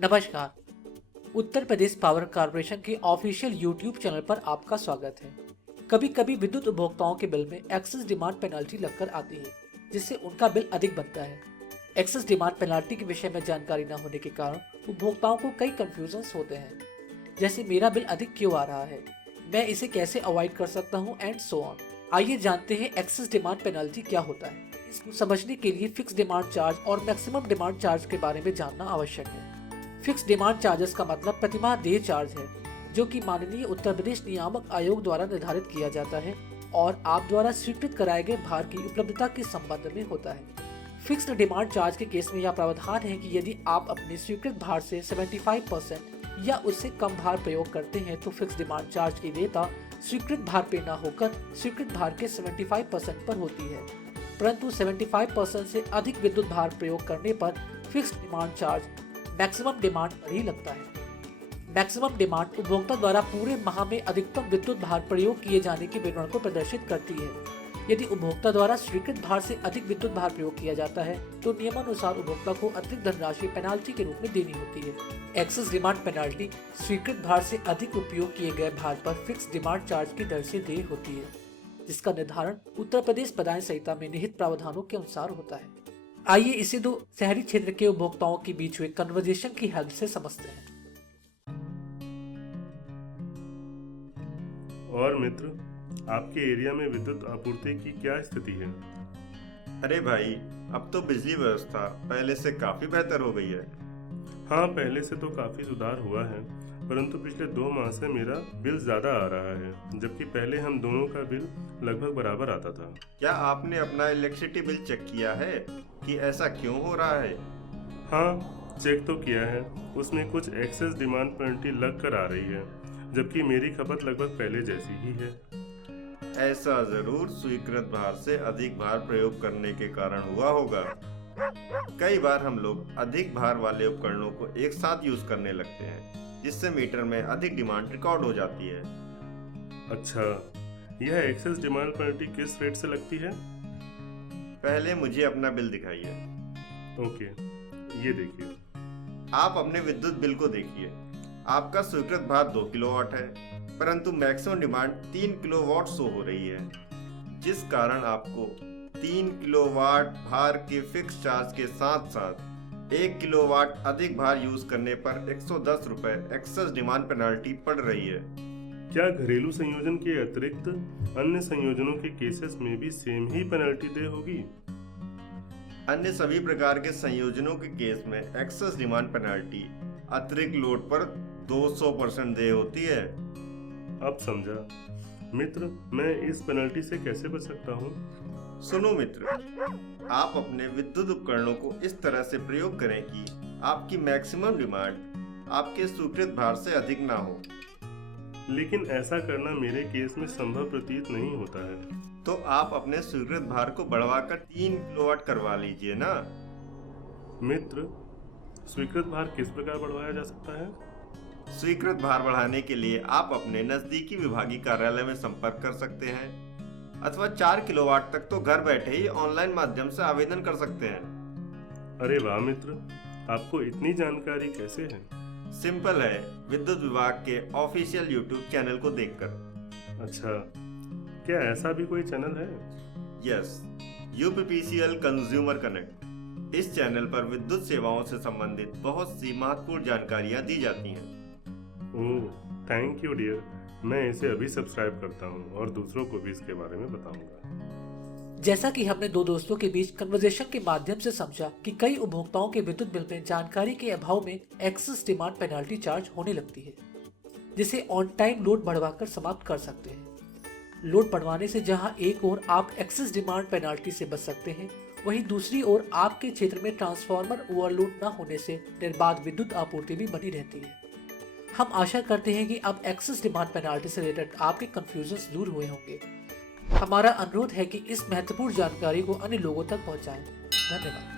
नमस्कार। Uttar Pradesh power corporation के official YouTube channel पर आपका स्वागत है। कभी कभी विद्युत उपभोक्ताओं के बिल में एक्सेस डिमांड पेनल्टी लगकर आती है, जिससे उनका बिल अधिक बनता है। एक्सेस डिमांड पेनल्टी के विषय में जानकारी न होने के कारण उपभोक्ताओं को कई कंफ्यूजन्स होते हैं, जैसे मेरा बिल अधिक क्यों आ रहा है, मैं इसे कैसे अवॉइड कर सकता हूँ एंड सो ऑन। आइए जानते हैं एक्सेस डिमांड पेनल्टी क्या होता है। इसको समझने के लिए फिक्स डिमांड चार्ज और मैक्सिमम डिमांड चार्ज के बारे में जानना आवश्यक है। फिक्स डिमांड चार्जेस का मतलब प्रतिमाह देय चार्ज है, जो कि माननीय उत्तर प्रदेश नियामक आयोग द्वारा निर्धारित किया जाता है और आप द्वारा स्वीकृत कराए गए भार की उपलब्धता के संबंध में होता है। फिक्स्ड डिमांड चार्ज के केस में यह प्रावधान है कि यदि आप अपने स्वीकृत भार से 75% या उससे कम भार प्रयोग करते हैं तो फिक्स डिमांड चार्ज की देयता स्वीकृत भार पे न होकर स्वीकृत भार के 75% पर होती है, परंतु 75% से अधिक विद्युत भार प्रयोग करने पर fixed demand charge maximum demand पर ही लगता है। मैक्सिमम डिमांड उपभोक्ता द्वारा पूरे माह में अधिकतम विद्युत भार प्रयोग किए जाने के विवरण को प्रदर्शित करती है। यदि उपभोक्ता द्वारा स्वीकृत भार से अधिक विद्युत भार प्रयोग किया जाता है तो नियमानुसार उपभोक्ता को अतिरिक्त धनराशि पेनाल्टी के रूप में देनी होती है। एक्सेस डिमांड पेनाल्टी स्वीकृत भार से अधिक उपयोग किए गए भार पर फिक्स डिमांड चार्ज की दर से देय होती है, जिसका निर्धारण उत्तर प्रदेश प्रदान संहिता में निहित प्रावधानों के अनुसार होता है। आइए इसे दो शहरी क्षेत्र के उपभोक्ताओं के बीच हुए कन्वर्सेशन की हेल्प से समझते हैं। और मित्र, आपके एरिया में विद्युत आपूर्ति की क्या स्थिति है? अरे भाई, अब तो बिजली व्यवस्था पहले से काफी बेहतर हो गई है। हाँ, पहले से तो काफी सुधार हुआ है, परंतु पिछले 2 माह से मेरा बिल ज्यादा आ रहा है, जबकि पहले हम दोनों का बिल लगभग बराबर आता था। क्या आपने अपना इलेक्ट्रिसिटी बिल चेक किया है कि ऐसा क्यों हो रहा है? हाँ, चेक तो किया है। उसमें कुछ एक्सेस डिमांड पेनल्टी लग कर आ रही है, जबकि मेरी खपत लगभग पहले जैसी ही है। ऐसा जरूर स्वीकृत भार से अधिक भार प्रयोग करने के कारण हुआ होगा। कई बार हम लोग अधिक भार वाले उपकरणों को एक साथ यूज करने लगते हैं, जिससे मीटर में अधिक डिमांड रिकॉर्ड हो जाती है। अच्छा, यह एक्सेस डिमांड पेनल्टी किस रेट से लगती है? पहले मुझे अपना बिल दिखाइए। ओके, ये देखिए। आप अपने विद्युत बिल को देखिए। आपका स्वीकृत भार 2 किलोवाट है, परंतु मैक्सिमम डिमांड 3 किलोवाट शो हो रही है, जिस कारण आपको 3 किलोवाट भार के फिक्स चार्ज के साथ साथ 1 किलोवाट अधिक भार यूज करने पर 110 रुपए एक्सेस डिमांड पेनाल्टी पड़ रही है। क्या घरेलू संयोजन के अतिरिक्त अन्य संयोजनों के केसेस में भी सेम ही पेनल्टी देय होगी? अन्य सभी प्रकार के संयोजनों के केस में एक्सेस डिमांड पेनाल्टी अतिरिक्त लोड पर 200% देय होती है। अब समझा। मित्र, मैं इस पेनल्टी से कैसे बच सकता हूँ? सुनो मित्र, आप अपने विद्युत उपकरणों को इस तरह से प्रयोग करें कि आपकी मैक्सिमम डिमांड आपके स्वीकृत भार से अधिक ना हो। लेकिन ऐसा करना मेरे केस में संभव प्रतीत नहीं होता है। तो आप अपने स्वीकृत भार को बढ़वाकर 3 किलोवाट करवा लीजिए ना। मित्र, स्वीकृत भार किस प्रकार बढ़वाया जा सकता है? स्वीकृत भार बढ़ाने के लिए आप अपने नजदीकी विभागीय कार्यालय में संपर्क कर सकते हैं, अथवा 4 किलोवाट तक तो घर बैठे ही ऑनलाइन माध्यम से आवेदन कर सकते हैं। अरे वाह मित्र, आपको इतनी जानकारी कैसे है? सिंपल है, विद्युत विभाग के ऑफिशियल यूट्यूब चैनल को देखकर। अच्छा, क्या ऐसा भी कोई चैनल है? Yes, UPPCL consumer connect. इस चैनल पर विद्युत सेवाओं से संबंधित बहुत सी महत्वपूर्ण जानकारियां दी जाती हैं। ओह, थैंक यू डियर। मैं इसे अभी सब्सक्राइब करता हूँ और दूसरों को भी इसके बारे में बताऊंगा। जैसा कि हमने दो दोस्तों के बीच कन्वर्सेशन के माध्यम से समझा कि कई उपभोक्ताओं के विद्युत बिल में जानकारी के अभाव में एक्सेस डिमांड पेनाल्टी चार्ज होने लगती है, जिसे ऑन टाइम लोड बढ़वाकर समाप्त कर सकते हैं। लोड बढ़वाने से जहां एक ओर आप एक्सेस डिमांड पेनाल्टी से बच सकते हैं, वहीं दूसरी ओर आपके क्षेत्र में ट्रांसफार्मर ओवरलोड न होने से निर्बाध विद्युत आपूर्ति भी बनी रहती है। हम आशा करते हैं कि अब एक्सेस डिमांड पेनाल्टी से रिलेटेड आपके कंफ्यूजन्स दूर हुए होंगे। हमारा अनुरोध है कि इस महत्वपूर्ण जानकारी को अन्य लोगों तक पहुंचाएं। धन्यवाद।